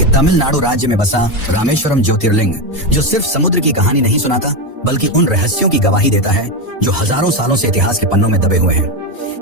कि तमिलनाडु राज्य में बसा रामेश्वरम ज्योतिर्लिंग जो सिर्फ समुद्र की कहानी नहीं सुनाता बल्कि उन रहस्यों की गवाही देता है जो हजारों सालों से इतिहास के पन्नों में दबे हुए हैं।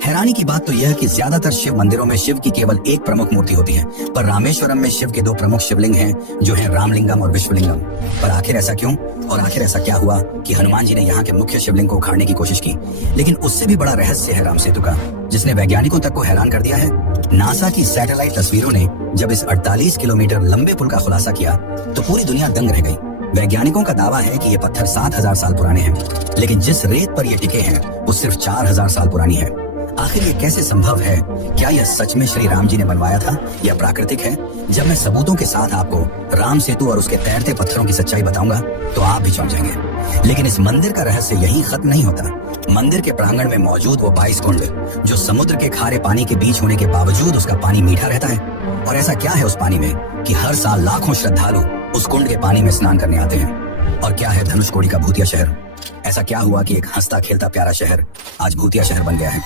हैरानी की बात तो यह है कि ज्यादातर शिव मंदिरों में शिव की केवल एक प्रमुख मूर्ति होती है, पर रामेश्वरम में शिव के दो प्रमुख शिवलिंग हैं जो हैं रामलिंगम और विश्वलिंगम। पर आखिर ऐसा क्यों और आखिर ऐसा क्या हुआ कि हनुमान जी ने यहाँ के मुख्य शिवलिंग को उखाड़ने की कोशिश की? लेकिन उससे भी बड़ा रहस्य है राम सेतु का, जिसने वैज्ञानिकों तक को हैरान कर दिया है। नासा की सैटेलाइट तस्वीरों ने जब इस 48 किलोमीटर लंबे पुल का खुलासा किया तो पूरी दुनिया दंग रह गई। वैज्ञानिकों का दावा है कि ये पत्थर 7000 साल पुराने हैं, लेकिन जिस रेत पर ये टिके हैं वो सिर्फ 4000 साल पुरानी है। आखिर ये कैसे संभव है? क्या यह सच में श्री राम जी ने बनवाया था या प्राकृतिक है? जब मैं सबूतों के साथ आपको राम सेतु और उसके तैरते पत्थरों की सच्चाई बताऊंगा तो आप भी चौंक जाएंगे। लेकिन इस मंदिर का रहस्य यही खत्म नहीं होता। मंदिर के प्रांगण में मौजूद वो 22 कुंड जो समुद्र के खारे पानी के बीच होने के बावजूद उसका पानी मीठा रहता है। और ऐसा क्या है उस पानी में कि हर साल लाखों श्रद्धालु उस कुंड के पानी में स्नान करने आते हैं? और क्या है धनुषकोडी का भूतिया शहर? ऐसा क्या हुआ कि एक हंसता खेलता प्यारा शहर आज भूतिया शहर बन गया है?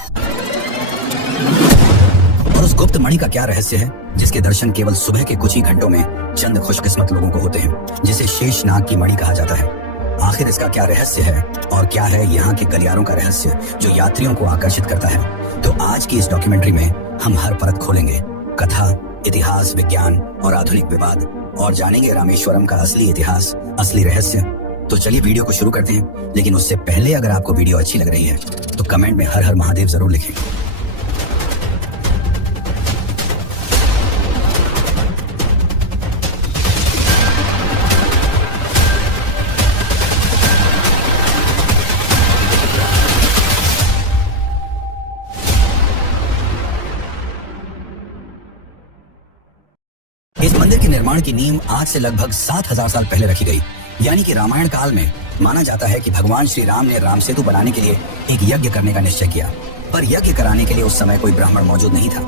और उस गुप्त मणि का क्या रहस्य है जिसके दर्शन केवल सुबह के कुछ ही घंटों में चंद खुशकिस्मत लोगों को होते हैं, जिसे शेषनाग की मणि कहा जाता है? आखिर इसका क्या रहस्य है और क्या है यहाँ के गलियारों का रहस्य जो यात्रियों को आकर्षित करता है? तो आज की इस डॉक्यूमेंट्री में हम हर परत खोलेंगे, कथा, इतिहास, विज्ञान और आधुनिक विवाद, और जानेंगे रामेश्वरम का असली इतिहास, असली रहस्य। तो चलिए वीडियो को शुरू करते हैं। लेकिन उससे पहले अगर आपको वीडियो अच्छी लग रही है तो कमेंट में हर हर महादेव जरूर लिखें। इस मंदिर के निर्माण की नींव आज से लगभग 7000 साल पहले रखी गई, यानी कि रामायण काल में। माना जाता है कि भगवान श्री राम ने राम सेतु बनाने के लिए एक यज्ञ करने का निश्चय किया, पर यज्ञ कराने के लिए उस समय कोई ब्राह्मण मौजूद नहीं था।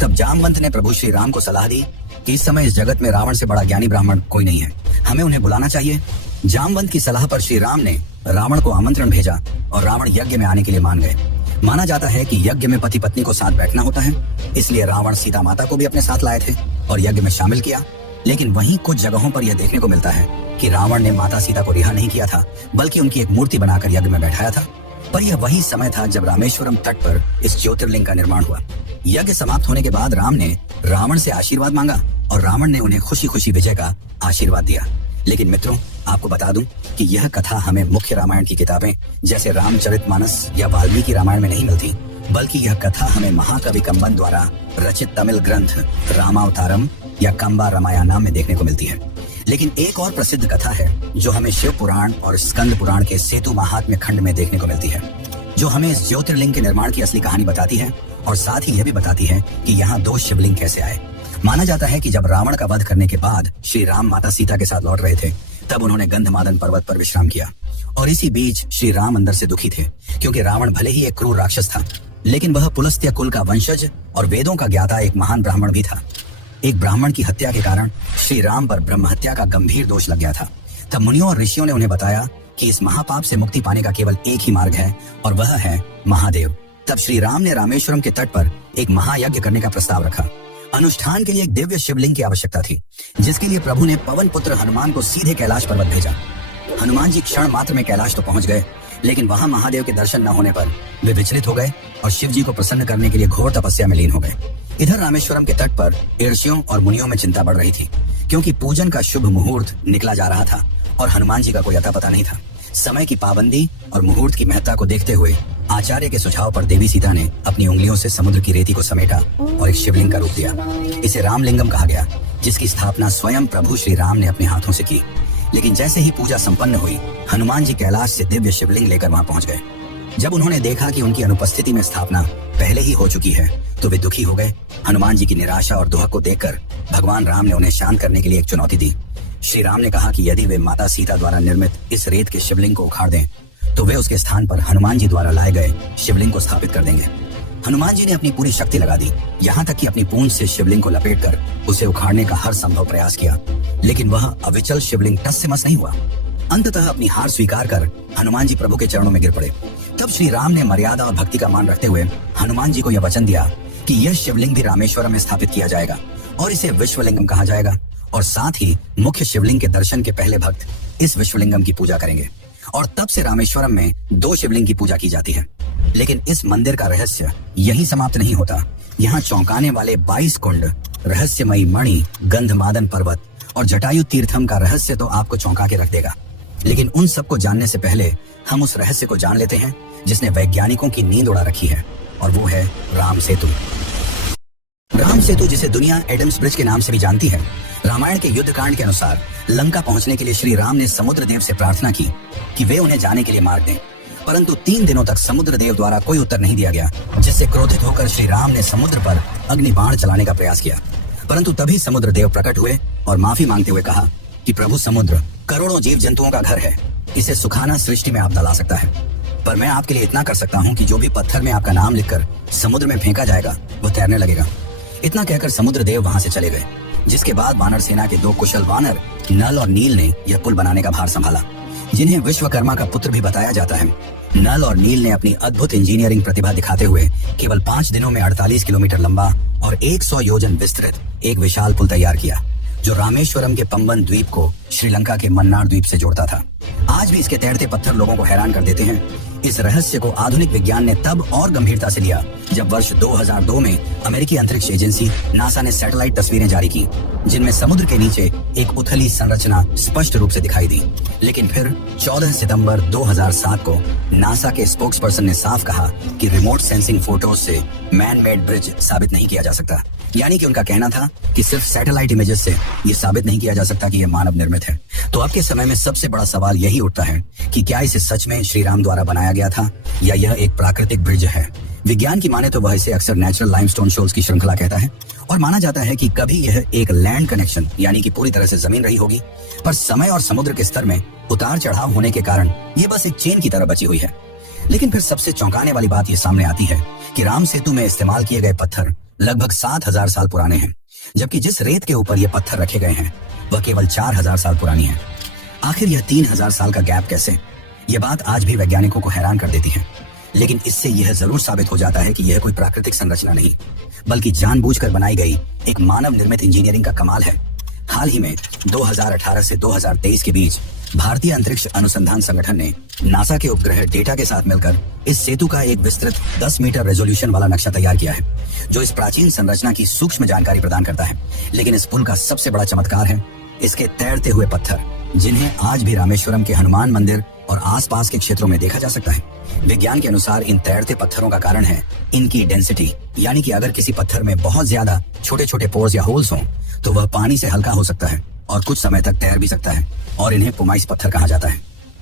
तब जामवंत ने प्रभु श्री राम को सलाह दी कि इस समय इस जगत में रावण से बड़ा ज्ञानी ब्राह्मण कोई नहीं है, हमें उन्हें बुलाना चाहिए। जामवंत की सलाह पर श्री राम ने रावण को आमंत्रण भेजा और रावण यज्ञ में आने के लिए मान गए। माना जाता है कि यज्ञ में पति पत्नी को साथ बैठना होता है, इसलिए रावण सीता माता को भी अपने साथ लाए थे और यज्ञ में शामिल किया। लेकिन वहीं कुछ जगहों पर यह देखने को मिलता है कि रावण ने माता सीता को रिहा नहीं किया था, बल्कि उनकी एक मूर्ति बनाकर यज्ञ में बैठाया था। पर यह वही समय था जब रामेश्वरम तट पर इस ज्योतिर्लिंग का निर्माण हुआ। यज्ञ समाप्त होने के बाद राम ने रावण से आशीर्वाद मांगा और रावण ने उन्हें खुशी खुशी विजय का आशीर्वाद दिया। लेकिन मित्रों, आपको बता दूं कि यह कथा हमें मुख्य रामायण की किताबें जैसे रामचरितमानस या वाल्मीकि रामायण में नहीं मिलती, बल्कि यह कथा हमें महाकवि कंबन द्वारा रचित तमिल ग्रंथ रामावतारम या कंबा रामायणम में देखने को मिलती है। लेकिन एक और प्रसिद्ध कथा है जो हमें शिव पुराण और स्कंद पुराण के सेतु महात्म्य खंड में देखने को मिलती है, जो हमें इस ज्योतिर्लिंग के निर्माण की असली कहानी बताती है और साथ ही यह भी बताती है कि यहाँ दो शिवलिंग कैसे आए। माना जाता है कि जब रावण का वध करने के बाद श्री राम माता सीता के साथ लौट रहे थे, तब उन्होंने गंधमादन पर्वत पर विश्राम किया। और इसी बीच श्री राम अंदर से दुखी थे, क्योंकि रावण भले ही एक क्रूर राक्षस था, लेकिन वह पुलस्त्य कुल का वंशज और वेदों का ज्ञाता एक महान ब्राह्मण भी था। एक ब्राह्मण की हत्या के कारण श्री राम पर ब्रह्म हत्या का गंभीर दोष लग गया था। तब मुनियों और ऋषियों ने उन्हें बताया कि इस महापाप से मुक्ति पाने का केवल एक ही मार्ग है और वह है महादेव। तब श्री राम ने रामेश्वरम के तट पर एक महायज्ञ करने का प्रस्ताव रखा। अनुष्ठान के लिए एक दिव्य शिवलिंग की आवश्यकता थी, जिसके लिए प्रभु ने पवन पुत्र हनुमान को सीधे कैलाश पर्वत भेजा। हनुमान जी क्षण मात्र में कैलाश तो पहुंच गए, लेकिन वहां महादेव के दर्शन न होने पर वे विचलित हो गए और शिव जी को प्रसन्न करने के लिए घोर तपस्या में लीन हो गए। इधर रामेश्वरम के तट पर ऋषियों और मुनियों में चिंता बढ़ रही थी, क्योंकि पूजन का शुभ मुहूर्त निकला जा रहा था और हनुमान जी का कोई अता पता नहीं था। समय की पाबंदी और मुहूर्त की महत्ता को देखते हुए आचार्य के सुझाव पर देवी सीता ने अपनी उंगलियों से समुद्र की रेती को समेटा और एक शिवलिंग का रूप दिया। इसे रामलिंगम कहा गया, जिसकी स्थापना स्वयं प्रभु श्री राम ने अपने हाथों से की। लेकिन जैसे ही पूजा संपन्न हुई, हनुमान जी कैलाश से दिव्य शिवलिंग लेकर वहां पहुंच गए। जब उन्होंने देखा कि उनकी अनुपस्थिति में स्थापना पहले ही हो चुकी है, तो वे दुखी हो गए। हनुमान जी की निराशा और दुहक को देखकर भगवान राम ने उन्हें शांत करने के लिए एक चुनौती दी। श्री राम ने कहा कि यदि वे माता सीता द्वारा निर्मित इस रेत के शिवलिंग को उखाड़ दें, तो वे उसके स्थान पर हनुमान जी द्वारा लाए गए शिवलिंग को स्थापित कर देंगे। हनुमान जी ने अपनी पूरी शक्ति लगा दी, यहाँ तक कि अपनी पूंछ से शिवलिंग को लपेटकर उसे उखाड़ने का हर संभव प्रयास किया, लेकिन वह अविचल शिवलिंग टस से मस नहीं हुआ। अंततः अपनी हार स्वीकार कर हनुमान जी प्रभु के चरणों में गिर पड़े। तब श्री राम ने मर्यादा और भक्ति का मान रखते हुए हनुमान जी को यह वचन दिया कि यह शिवलिंग भी रामेश्वरम में स्थापित किया जाएगा और इसे विश्वलिंगम कहा जाएगा और साथ ही मुख्य शिवलिंग के दर्शन के पहले भक्त इस विश्वलिंगम की पूजा करेंगे और तब से रामेश्वरम में 2 शिवलिंग की पूजा की जाती है। लेकिन इस मंदिर का रहस्य यही समाप्त नहीं होता। यहाँ चौंकाने वाले 22 कुंड, रहस्यमयी मणि, गंधमादन पर्वत और जटायु तीर्थम का रहस्य तो आपको चौंका के रख देगा। लेकिन उन सब को जानने से पहले हम उस रहस्य को जान लेते हैं जिसने वैज्ञानिकों की नींद उड़ा रखी है, और वो है राम सेतु। राम सेतु, जिसे दुनिया एडम्स ब्रिज के नाम से भी जानती है, रामायण के युद्ध कांड के अनुसार लंका पहुंचने के लिए श्री राम ने समुद्र देव से प्रार्थना की कि वे उन्हें जाने के लिए मार्ग दें, परंतु 3 दिनों तक समुद्र देव द्वारा कोई उत्तर नहीं दिया गया, जिससे क्रोधित होकर श्री राम ने समुद्र पर अग्नि बाण चलाने का प्रयास किया। परंतु तभी समुद्र देव प्रकट हुए और माफी मांगते हुए कहा कि प्रभु समुद्र करोड़ों जीव जंतुओं का घर है, इसे सुखाना सृष्टि में आपदा ला सकता है, पर मैं आपके लिए इतना कर सकता हूँ कि जो भी पत्थर में आपका नाम लिखकर समुद्र में फेंका जाएगा वो तैरने लगेगा। इतना कहकर समुद्र देव वहां से चले गए, जिसके बाद वानर सेना के 2 कुशल वानर नल और नील ने यह पुल बनाने का भार संभाला, जिन्हें विश्वकर्मा का पुत्र भी बताया जाता है। नल और नील ने अपनी अद्भुत इंजीनियरिंग प्रतिभा दिखाते हुए केवल 5 दिनों में 48 किलोमीटर लंबा और 100 योजन विस्तृत एक विशाल पुल तैयार किया, जो रामेश्वरम के पंबन द्वीप को श्रीलंका के मन्नार द्वीप से जोड़ता था। आज भी इसके तैरते पत्थर लोगों को हैरान कर देते हैं। इस रहस्य को आधुनिक विज्ञान ने तब और गंभीरता से लिया जब वर्ष 2002 में अमेरिकी अंतरिक्ष एजेंसी नासा ने सैटेलाइट तस्वीरें जारी की, जिनमें समुद्र के नीचे एक उथली संरचना स्पष्ट रूप से दिखाई दी। लेकिन फिर 14 सितंबर 2007 को नासा के स्पोक्सपर्सन ने साफ कहा कि रिमोट सेंसिंग फोटोज से मैन मेड ब्रिज साबित नहीं किया जा सकता। यानी कि उनका कहना था कि सिर्फ सैटेलाइट इमेजेस से ये साबित नहीं किया जा सकता कि यह मानव निर्मित है। तो अब के समय में सबसे बड़ा सवाल यही उठता है कि क्या इसे सच में श्री राम द्वारा बनाया गया था या यह एक प्राकृतिक ब्रिज है। विज्ञान की माने तो वह इसे अक्सर नेचुरल लाइमस्टोन शोल्स की श्रृंखला कहता है, और माना जाता है कि कभी यह एक लैंड कनेक्शन यानी कि पूरी तरह से जमीन रही होगी, पर समय और समुद्र के स्तर में उतार चढ़ाव होने के कारण ये बस एक चेन की तरह बची हुई है। लेकिन फिर सबसे चौंकाने वाली बात ये सामने आती है कि राम सेतु में इस्तेमाल किए गए पत्थर लगभग 7000 साल पुराने हैं, जबकि जिस रेत के ऊपर ये पत्थर रखे गए हैं वह केवल 4000 साल पुरानी है। आखिर यह 3000 साल का गैप कैसे? यह बात आज भी वैज्ञानिकों को हैरान कर देती है। लेकिन इससे यह जरूर साबित हो जाता है कि यह कोई प्राकृतिक संरचना नहीं, बल्कि जानबूझकर बनाई गई एक मानव निर्मित इंजीनियरिंग का कमाल है। हाल ही में 2018 से 2023 के बीच भारतीय अंतरिक्ष अनुसंधान संगठन ने नासा के उपग्रह डेटा के साथ मिलकर इस सेतु का एक विस्तृत 10 मीटर रेजोल्यूशन वाला नक्शा तैयार किया है, जो इस प्राचीन संरचना की सूक्ष्म जानकारी प्रदान करता है। लेकिन इस पुल का सबसे बड़ा चमत्कार है इसके तैरते हुए पत्थर, जिन्हें आज भी रामेश्वरम के हनुमान मंदिर और आसपास के क्षेत्रों में देखा जा सकता है। विज्ञान के अनुसार इन तैरते पत्थरों का कारण है इनकी डेंसिटी, यानी कि अगर किसी पत्थर में बहुत ज्यादा छोटे छोटे पोर्स या होल्स हों तो वह पानी से हल्का हो सकता है और कुछ समय तक तैर भी सकता है, और इन्हें पुमाइस पत्थर कहा जाता है।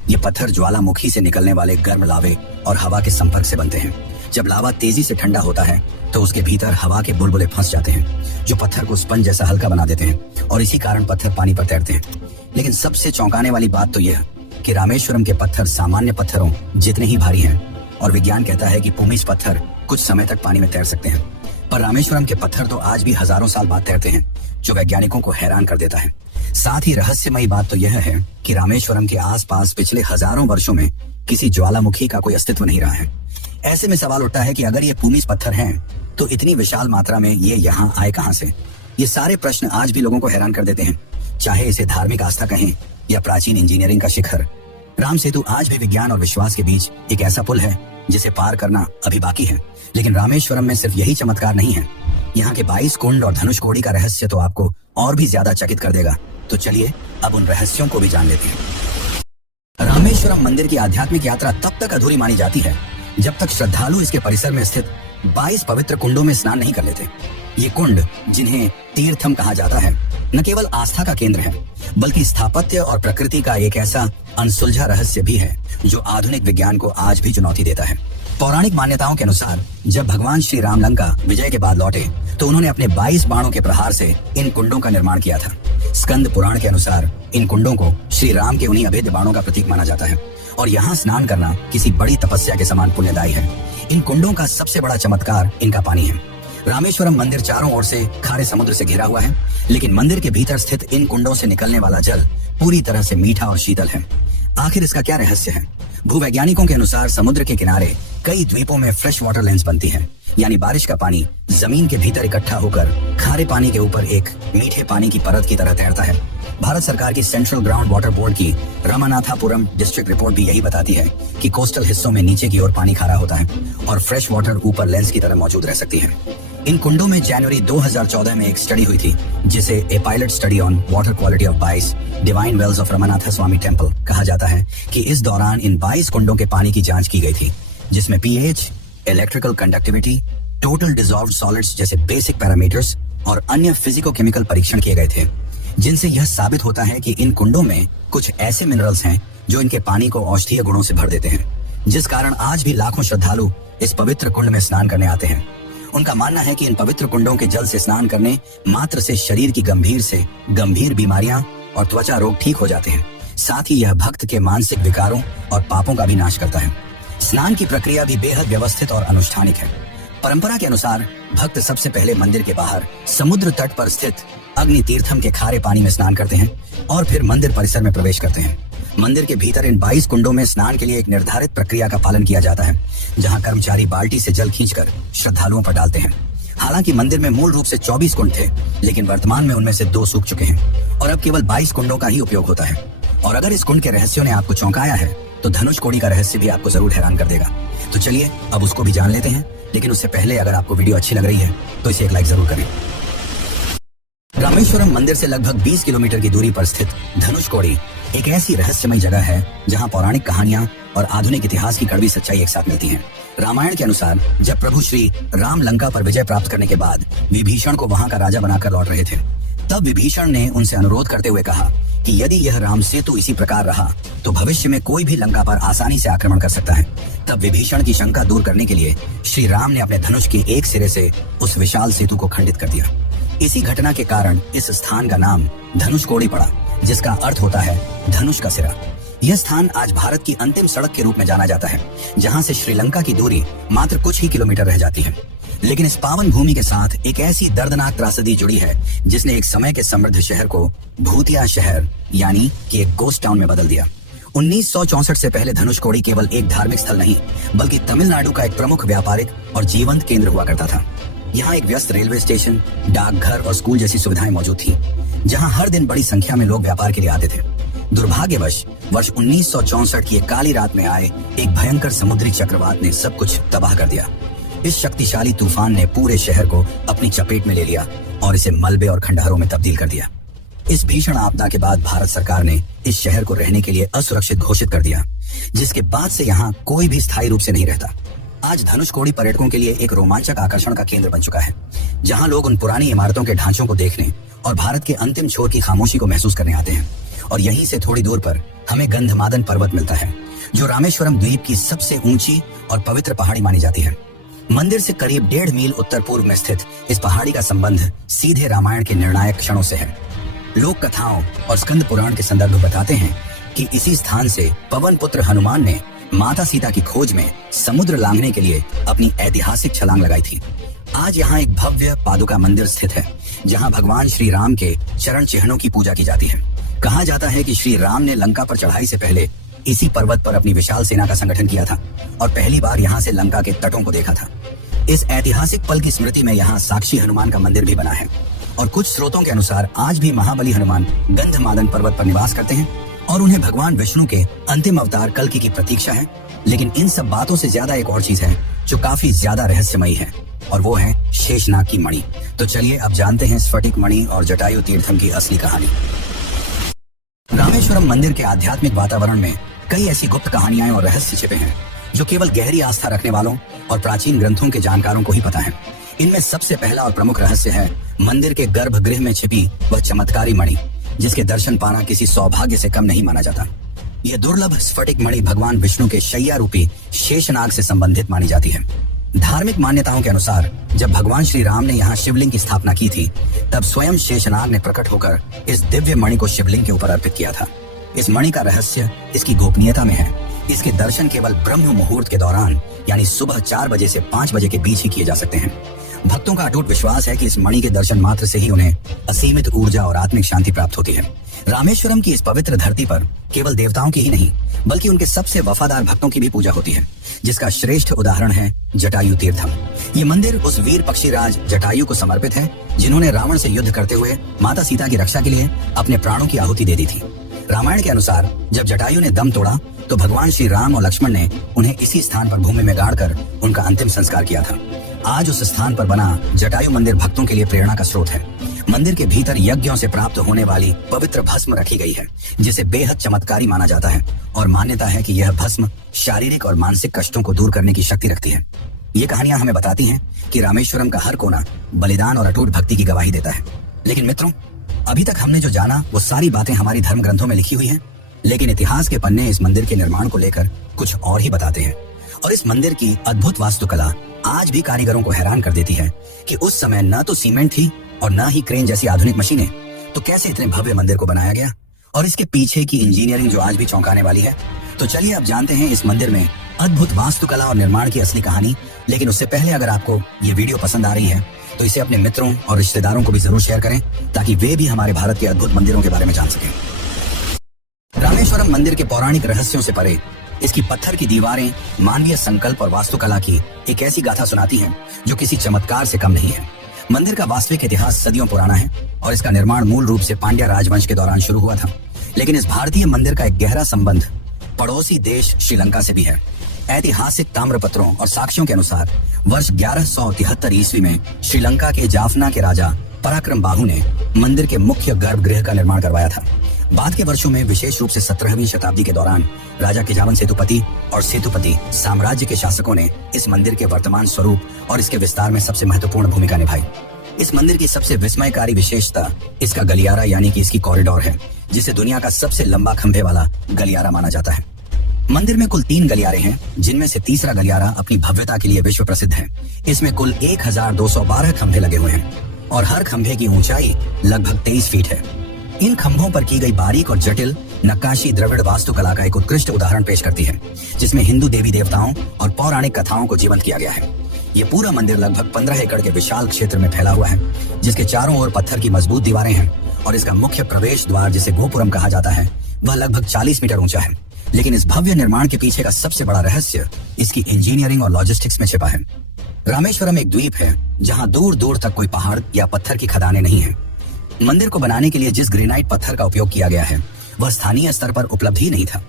ये पत्थर ज्वालामुखी से निकलने वाले गर्म लावे और हवा के संपर्क से बनते हैं। जब लावा तेजी से ठंडा होता है तो उसके भीतर हवा के बुलबुले फंस जाते हैं, जो पत्थर को स्पंज जैसा हल्का बना देते हैं, और इसी कारण पत्थर पानी पर तैरते हैं। लेकिन सबसे चौंकाने वाली बात तो यह कि रामेश्वरम के पत्थर सामान्य पत्थरों जितने ही भारी हैं, और विज्ञान कहता है कि पुमिस पत्थर कुछ समय तक पानी में तैर सकते हैं, पर रामेश्वरम के पत्थर तो आज भी हजारों साल बाद तैरते हैं, जो वैज्ञानिकों को हैरान कर देता है। साथ ही रहस्यमयी बात तो यह है कि रामेश्वरम के आसपास पिछले हजारों वर्षों में किसी ज्वालामुखी का कोई अस्तित्व नहीं रहा है। ऐसे में सवाल उठता है कि अगर ये पुमिस पत्थर हैं, तो इतनी विशाल मात्रा में ये यहाँ आए कहाँ से? ये सारे प्रश्न आज भी लोगों को हैरान कर देते हैं, चाहे इसे धार्मिक आस्था कहें या प्राचीन इंजीनियरिंग का शिखर। राम सेतु आज भी विज्ञान और विश्वास के बीच एक ऐसा पुल है जिसे पार करना अभी बाकी है। लेकिन रामेश्वरम में सिर्फ यही चमत्कार नहीं है, यहाँ के 22 कुंड और धनुषकोडी का रहस्य तो आपको और भी ज्यादा चकित कर देगा। तो चलिए अब उन रहस्यों को भी जान लेते हैं। रामेश्वरम मंदिर की आध्यात्मिक यात्रा तब तक अधूरी मानी जाती है जब तक श्रद्धालु इसके परिसर में स्थित 22 पवित्र कुंडों में स्नान नहीं कर लेते। ये कुंड, जिन्हें तीर्थम कहा जाता है, न केवल आस्था का केंद्र है, बल्कि स्थापत्य और प्रकृति का एक ऐसा अनसुलझा रहस्य भी है जो आधुनिक विज्ञान को आज भी चुनौती देता है। पौराणिक मान्यताओं के अनुसार जब भगवान श्री राम लंका विजय के बाद लौटे तो उन्होंने अपने 22 बाणों के प्रहार से इन कुंडों का निर्माण किया था। स्कंद पुराण के अनुसार इन कुंडों को श्री राम के उन्हीं अभेद्य बाणों का प्रतीक माना जाता है, और यहाँ स्नान करना किसी बड़ी तपस्या के समान पुण्यदायी है। इन कुंडों का सबसे बड़ा चमत्कार इनका पानी है। रामेश्वरम मंदिर चारों ओर से खारे समुद्र से घिरा हुआ है, लेकिन मंदिर के भीतर स्थित इन कुंडों से निकलने वाला जल पूरी तरह से मीठा और शीतल है। आखिर इसका क्या रहस्य है? भूवैज्ञानिकों के अनुसार समुद्र के किनारे कई द्वीपों में फ्रेश वाटर लेंस बनती हैं, यानी बारिश का पानी जमीन के भीतर इकट्ठा होकर खारे पानी के ऊपर एक मीठे पानी की परत की तरह तैरता है। भारत सरकार की सेंट्रल ग्राउंड वाटर बोर्ड की रामानाथापुरम डिस्ट्रिक्ट रिपोर्ट भी यही बताती है कि कोस्टल हिस्सों में नीचे की ओर पानी खारा होता है और फ्रेश वाटर ऊपर लेंस की तरह मौजूद रह सकती है। इन कुंडों में जनवरी 2014 में एक स्टडी हुई थी जिसे a pilot study on water quality of 22 divine wells of Ramanatha Swamy temple कहा जाता है कि इस दौरान इन 22 कुंडों के पानी की जांच की गई थी, जिसमें pH, electrical conductivity, total dissolved solids जैसे बेसिक पैरामीटर्स और अन्य फिजिको-केमिकल परीक्षण किए गए थे, जिनसे यह साबित होता है कि इन कुंडों में कुछ ऐसे मिनरल्स हैं जो इनके पानी को औषधीय गुणों से भर देते हैं, जिस कारण आज भी लाखों श्रद्धालु इस पवित्र कुंड में स्नान करने आते हैं। उनका मानना है कि इन पवित्र कुंडों के जल से स्नान करने मात्र से शरीर की गंभीर बीमारियां और त्वचा रोग ठीक हो जाते हैं। साथ ही यह भक्त के मानसिक विकारों और पापों का भी नाश करता है। स्नान की प्रक्रिया भी बेहद व्यवस्थित और अनुष्ठानिक है। परंपरा के अनुसार भक्त सबसे पहले मंदिर के बाहर समुद्र तट पर स्थित अग्नि तीर्थम के खारे पानी में स्नान करते हैं और फिर मंदिर परिसर में प्रवेश करते हैं। मंदिर के भीतर इन 22 कुंडों में स्नान के लिए एक निर्धारित प्रक्रिया का पालन किया जाता है, जहां कर्मचारी बाल्टी से जल खींचकर श्रद्धालुओं पर डालते हैं। हालांकि मंदिर में मूल रूप से 24 कुंड थे, लेकिन वर्तमान में उनमें से 2 सूख चुके हैं और अब केवल 22 कुंडों का ही उपयोग होता है। और अगर इस कुंड के रहस्यों ने आपको चौंकाया है तो धनुष कोड़ी का रहस्य भी आपको जरूर हैरान कर देगा। तो चलिए अब उसको भी जान लेते हैं, लेकिन उससे पहले अगर आपको वीडियो अच्छी लग रही है तो इसे एक लाइक जरूर करें। रामेश्वरम मंदिर से लगभग 20 किलोमीटर की दूरी पर स्थित धनुष कोड़ी एक ऐसी रहस्यमय जगह है जहां पौराणिक कहानियां और आधुनिक इतिहास की कड़वी सच्चाई एक साथ मिलती हैं। रामायण के अनुसार जब प्रभु श्री राम लंका पर विजय प्राप्त करने के बाद विभीषण को वहां का राजा बनाकर लौट रहे थे, तब विभीषण ने उनसे अनुरोध करते हुए कहा कि यदि यह राम सेतु इसी प्रकार रहा तो भविष्य में कोई भी लंका पर आसानी से आक्रमण कर सकता है। तब विभीषण की शंका दूर करने के लिए श्री राम ने अपने धनुष के एक सिरे से उस विशाल सेतु को खंडित कर दिया। इसी घटना के कारण इस स्थान का नाम धनुष कोड़ी पड़ा, जिसका अर्थ होता है धनुष का सिरा। यह स्थान आज भारत की अंतिम सड़क के रूप में जाना जाता है, जहां से श्रीलंका की दूरी मात्र कुछ ही किलोमीटर रह जाती है। लेकिन इस पावन भूमि के साथ एक ऐसी दर्दनाक त्रासदी जुड़ी है जिसने एक समय के समृद्ध शहर को भूतिया शहर यानी कि एक गोस्ट टाउन में बदल दिया। 1964 से पहले धनुष कोड़ी केवल एक धार्मिक स्थल नहीं बल्कि तमिलनाडु का एक प्रमुख व्यापारिक और जीवंत केंद्र हुआ करता था। यहाँ एक व्यस्त रेलवे स्टेशन, डाकघर और स्कूल जैसी सुविधाएं मौजूद थी, जहाँ हर दिन बड़ी संख्या में लोग व्यापार के लिए आते थे। दुर्भाग्यवश वर्ष 1964 की एक काली रात में आए एक भयंकर समुद्री चक्रवात ने सब कुछ तबाह कर दिया। इस शक्तिशाली तूफान ने पूरे शहर को अपनी चपेट में ले लिया और इसे मलबे और खंडहरों में तब्दील कर दिया। इस भीषण आपदा के बाद भारत सरकार ने इस शहर को रहने के लिए असुरक्षित घोषित कर दिया, जिसके बाद से यहाँ कोई भी स्थायी रूप से नहीं रहता। आज धनुष कोड़ी पर्यटकों के लिए एक रोमांचक आकर्षण का केंद्र बन चुका है, जहाँ लोग उन पुरानी इमारतों के ढांचों को देखने और भारत के अंतिम छोर की खामोशी को महसूस करने आते हैं। और यहीं से थोड़ी दूर पर हमें गंधमादन पर्वत मिलता है, जो रामेश्वरम द्वीप की सबसे ऊंची और पवित्र पहाड़ी मानी जाती है। मंदिर से करीब 1.5 मील उत्तर पूर्व में स्थित इस पहाड़ी का संबंध सीधे रामायण के निर्णायक क्षणों से है। लोक कथाओं और स्कंद पुराण के संदर्भ बताते हैं कि इसी स्थान से पवन पुत्र हनुमान ने माता सीता की खोज में समुद्र लांघने के लिए अपनी ऐतिहासिक छलांग लगाई थी। आज यहाँ एक भव्य पादुका मंदिर स्थित है, जहाँ भगवान श्री राम के चरण चिन्हों की पूजा की जाती है। कहा जाता है कि श्री राम ने लंका पर चढ़ाई से पहले इसी पर्वत पर अपनी विशाल सेना का संगठन किया था और पहली बार यहाँ से लंका के तटों को देखा था। इस ऐतिहासिक पल की स्मृति में यहाँ साक्षी हनुमान का मंदिर भी बना है और कुछ स्रोतों के अनुसार आज भी महाबली हनुमान गंधमादन पर्वत पर निवास करते हैं और उन्हें भगवान विष्णु के अंतिम अवतार कल्कि की प्रतीक्षा है। लेकिन इन सब बातों से ज्यादा एक और चीज है जो काफी ज्यादा रहस्यमयी है, और वो है शेषनाग की मणि। तो चलिए अब जानते हैं स्फटिक मणि और जटायु तीर्थम की असली कहानी। रामेश्वरम मंदिर के आध्यात्मिक वातावरण में कई ऐसी गुप्त कहानियां और रहस्य छिपे हैं जो केवल गहरी आस्था रखने वालों और प्राचीन ग्रंथों के जानकारों को ही पता है। इनमें सबसे पहला और प्रमुख रहस्य है मंदिर के गर्भगृह में छिपी वह चमत्कारी मणि, जिसके दर्शन पाना किसी सौभाग्य से कम नहीं माना जाता। यह दुर्लभ स्फटिक मणि भगवान विष्णु के शैया रूपी शेषनाग से संबंधित मानी जाती है। धार्मिक मान्यताओं के अनुसार जब भगवान श्री राम ने यहाँ शिवलिंग की स्थापना की थी, तब स्वयं शेषनाग ने प्रकट होकर इस दिव्य मणि को शिवलिंग के ऊपर अर्पित किया था। इस मणि का रहस्य इसकी गोपनीयता में है। इसके दर्शन केवल ब्रह्म मुहूर्त के दौरान यानी सुबह 4 बजे से 5 बजे के बीच ही किए जा सकते हैं। भक्तों का अटूट विश्वास है कि इस मणि के दर्शन मात्र से ही उन्हें असीमित ऊर्जा और आत्मिक शांति प्राप्त होती है। रामेश्वरम की इस पवित्र धरती पर केवल देवताओं की ही नहीं बल्कि उनके सबसे वफादार भक्तों की भी पूजा होती है, जिसका श्रेष्ठ उदाहरण है जटायु तीर्थम। ये मंदिर उस वीर पक्षीराज जटायु को समर्पित है जिन्होंने रावण से युद्ध करते हुए माता सीता की रक्षा के लिए अपने प्राणों की आहुति दे दी थी। रामायण के अनुसार जब जटायु ने दम तोड़ा तो भगवान श्री राम और लक्ष्मण ने उन्हें इसी स्थान पर भूमि में गाड़कर उनका अंतिम संस्कार किया था। आज उस स्थान पर बना जटायु मंदिर भक्तों के लिए प्रेरणा का स्रोत है। मंदिर के भीतर यज्ञों से प्राप्त होने वाली पवित्र भस्म रखी गई है, जिसे बेहद चमत्कारी माना जाता है और मान्यता है कि यह भस्म शारीरिक और मानसिक कष्टों को दूर करने की शक्ति रखती है। ये कहानियां हमें बताती हैं कि रामेश्वरम का हर कोना बलिदान और अटूट भक्ति की गवाही देता है। लेकिन मित्रों, अभी तक हमने जो जाना वो सारी बातें हमारी धर्म ग्रंथों में लिखी हुई हैं, लेकिन इतिहास के पन्ने इस मंदिर के निर्माण को लेकर कुछ और ही बताते हैं। और इस मंदिर की अद्भुत वास्तुकला आज भी कारीगरों को हैरान कर देती है कि उस समय न तो सीमेंट थी और न ही क्रेन जैसी आधुनिक मशीनें, तो कैसे इतने भव्य मंदिर को बनाया गया और इसके पीछे की इंजीनियरिंग जो आज भी चौंकाने वाली है। तो चलिए अब जानते हैं इस मंदिर में अद्भुत वास्तुकला और निर्माण की असली कहानी। लेकिन उससे पहले अगर आपको ये वीडियो पसंद आ रही है तो इसे अपने मित्रों और रिश्तेदारों को भी जरूर शेयर करें ताकि वे भी हमारे भारत के अद्भुत मंदिरों के बारे में जान सकें। रामेश्वरम मंदिर के पौराणिक रहस्यों से परे इसकी पत्थर की दीवारें मानवीय संकल्प और वास्तुकला की एक ऐसी गाथा सुनाती हैं जो किसी चमत्कार से कम नहीं है। मंदिर का वास्तविक इतिहास सदियों पुराना है और इसका निर्माण मूल रूप से पांड्या राजवंश के दौरान शुरू हुआ था। लेकिन इस भारतीय मंदिर का एक गहरा संबंध पड़ोसी देश श्रीलंका से भी है। ऐतिहासिक ताम्रपत्रों और साक्ष्यों के अनुसार वर्ष 1173 ईस्वी में श्रीलंका के जाफना के राजा पराक्रम बाहु ने मंदिर के मुख्य गर्भगृह का निर्माण करवाया था। बाद के वर्षों में विशेष रूप से 17वीं शताब्दी के दौरान राजा किजावन सेतुपति और सेतुपति साम्राज्य के शासकों ने इस मंदिर के वर्तमान स्वरूप और इसके विस्तार में सबसे महत्वपूर्ण भूमिका निभाई। इस मंदिर की सबसे विस्मयकारी विशेषता इसका गलियारा यानी कि इसकी कॉरिडोर है, जिसे दुनिया का सबसे लंबा खंभे वाला गलियारा माना जाता है। मंदिर में कुल 3 गलियारे हैं, जिनमें से तीसरा गलियारा अपनी भव्यता के लिए विश्व प्रसिद्ध है। इसमें कुल 1212 खंभे लगे हुए हैं और हर खंभे की ऊंचाई लगभग 23 फीट है। इन खंभों पर की गई बारीक और जटिल नक्काशी द्रविड़ वास्तुकला का एक उत्कृष्ट उदाहरण पेश करती है, जिसमें हिंदू देवी देवताओं और पौराणिक कथाओं को जीवंत किया गया है। ये पूरा मंदिर लगभग 15 एकड़ के विशाल क्षेत्र में फैला हुआ है, जिसके चारों ओर पत्थर की मजबूत दीवारें हैं और इसका मुख्य प्रवेश द्वार, जिसे गोपुरम कहा जाता है, वह लगभग 40 मीटर ऊंचा है। लेकिन इस भव्य निर्माण के पीछे का सबसे बड़ा रहस्य इसकी इंजीनियरिंग और लॉजिस्टिक्स में छिपा है। रामेश्वरम एक द्वीप है जहां दूर दूर तक कोई पहाड़ या पत्थर की खदानें नहीं है। मंदिर को बनाने के लिए जिस ग्रेनाइट पत्थर का उपयोग किया गया है वह स्थानीय स्तर पर उपलब्ध ही नहीं था।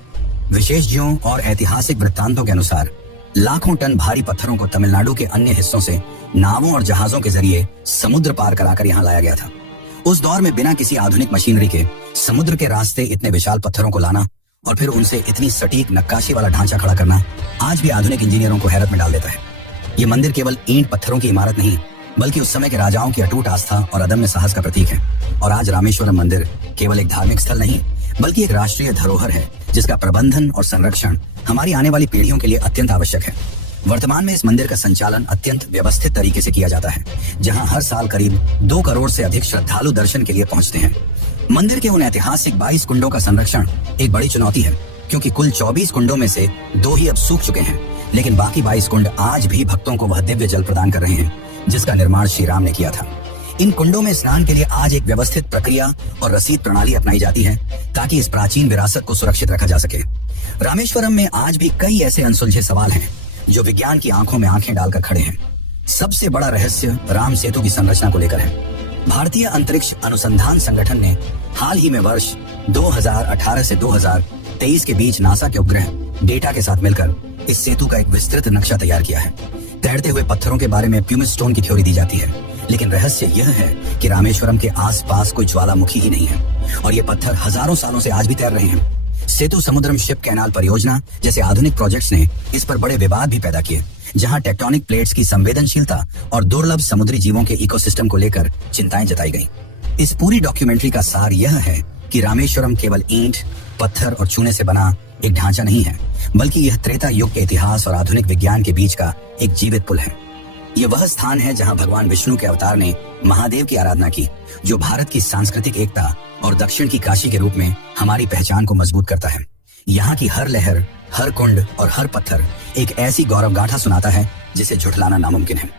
विशेषज्ञों और ऐतिहासिक वृत्तांतों के अनुसार लाखों टन भारी पत्थरों को तमिलनाडु के अन्य हिस्सों से नावों और जहाजों के जरिए समुद्र पार कराकर यहाँ लाया गया था। उस दौर में बिना किसी आधुनिक मशीनरी के समुद्र के रास्ते इतने विशाल पत्थरों को लाना और फिर उनसे इतनी सटीक नक्काशी वाला ढांचा खड़ा करना आज भी आधुनिक इंजीनियरों को हैरत में डाल देता है। ये मंदिर केवल ईंट पत्थरों की इमारत नहीं बल्कि उस समय के राजाओं की अटूट आस्था और अदम्य साहस का प्रतीक है। और आज रामेश्वरम मंदिर केवल एक धार्मिक स्थल नहीं बल्कि एक राष्ट्रीय धरोहर है, जिसका प्रबंधन और संरक्षण हमारी आने वाली पीढ़ियों के लिए अत्यंत आवश्यक है। वर्तमान में इस मंदिर का संचालन अत्यंत व्यवस्थित तरीके से किया जाता है, जहां हर साल करीब 2 करोड़ से अधिक श्रद्धालु दर्शन के लिए पहुंचते हैं। मंदिर के उन ऐतिहासिक 22 कुंडों का संरक्षण एक बड़ी चुनौती है, क्योंकि कुल 24 कुंडों में से 2 ही अब सूख चुके हैं, लेकिन बाकी 22 कुंड आज भी भक्तों को वह दिव्य जल प्रदान कर रहे हैं जिसका निर्माण श्री राम ने किया था। इन कुंडों में स्नान के लिए आज एक व्यवस्थित प्रक्रिया और रसीद प्रणाली अपनाई जाती है ताकि इस प्राचीन विरासत को सुरक्षित रखा जा सके। रामेश्वरम में आज भी कई ऐसे अनसुलझे सवाल हैं जो विज्ञान की आंखों में आंखें डालकर खड़े हैं। सबसे बड़ा रहस्य राम सेतु की संरचना को लेकर है। भारतीय अंतरिक्ष अनुसंधान संगठन ने हाल ही में वर्ष 2018 से 2023 के बीच नासा के उपग्रह डेटा के साथ मिलकर इस सेतु का एक विस्तृत नक्शा तैयार किया है। तैरते हुए पत्थरों के बारे में प्यूमिस स्टोन की थ्योरी दी जाती है, लेकिन रहस्य यह है कि रामेश्वरम के आसपास कोई ज्वालामुखी ही नहीं है और ये पत्थर हजारों सालों से आज भी तैर रहे हैं। सेतु समुद्रम शिप कैनाल परियोजना जैसे आधुनिक प्रोजेक्ट्स ने इस पर बड़े विवाद भी पैदा किए, जहां टेक्टोनिक प्लेट्स की संवेदनशीलता और दुर्लभ समुद्री जीवों के इकोसिस्टम को लेकर चिंताएं जताई गई। इस पूरी डॉक्यूमेंट्री का सार यह है कि रामेश्वरम केवल ईंट, पत्थर और चूने से बना एक ढांचा नहीं है, बल्कि यह त्रेता युग के इतिहास और आधुनिक विज्ञान के बीच का एक जीवित पुल है। ये वह स्थान है जहां भगवान विष्णु के अवतार ने महादेव की आराधना की, जो भारत की सांस्कृतिक एकता और दक्षिण की काशी के रूप में हमारी पहचान को मजबूत करता है। यहाँ की हर लहर, हर कुंड और हर पत्थर एक ऐसी गौरव गाथा सुनाता है जिसे झुठलाना नामुमकिन है।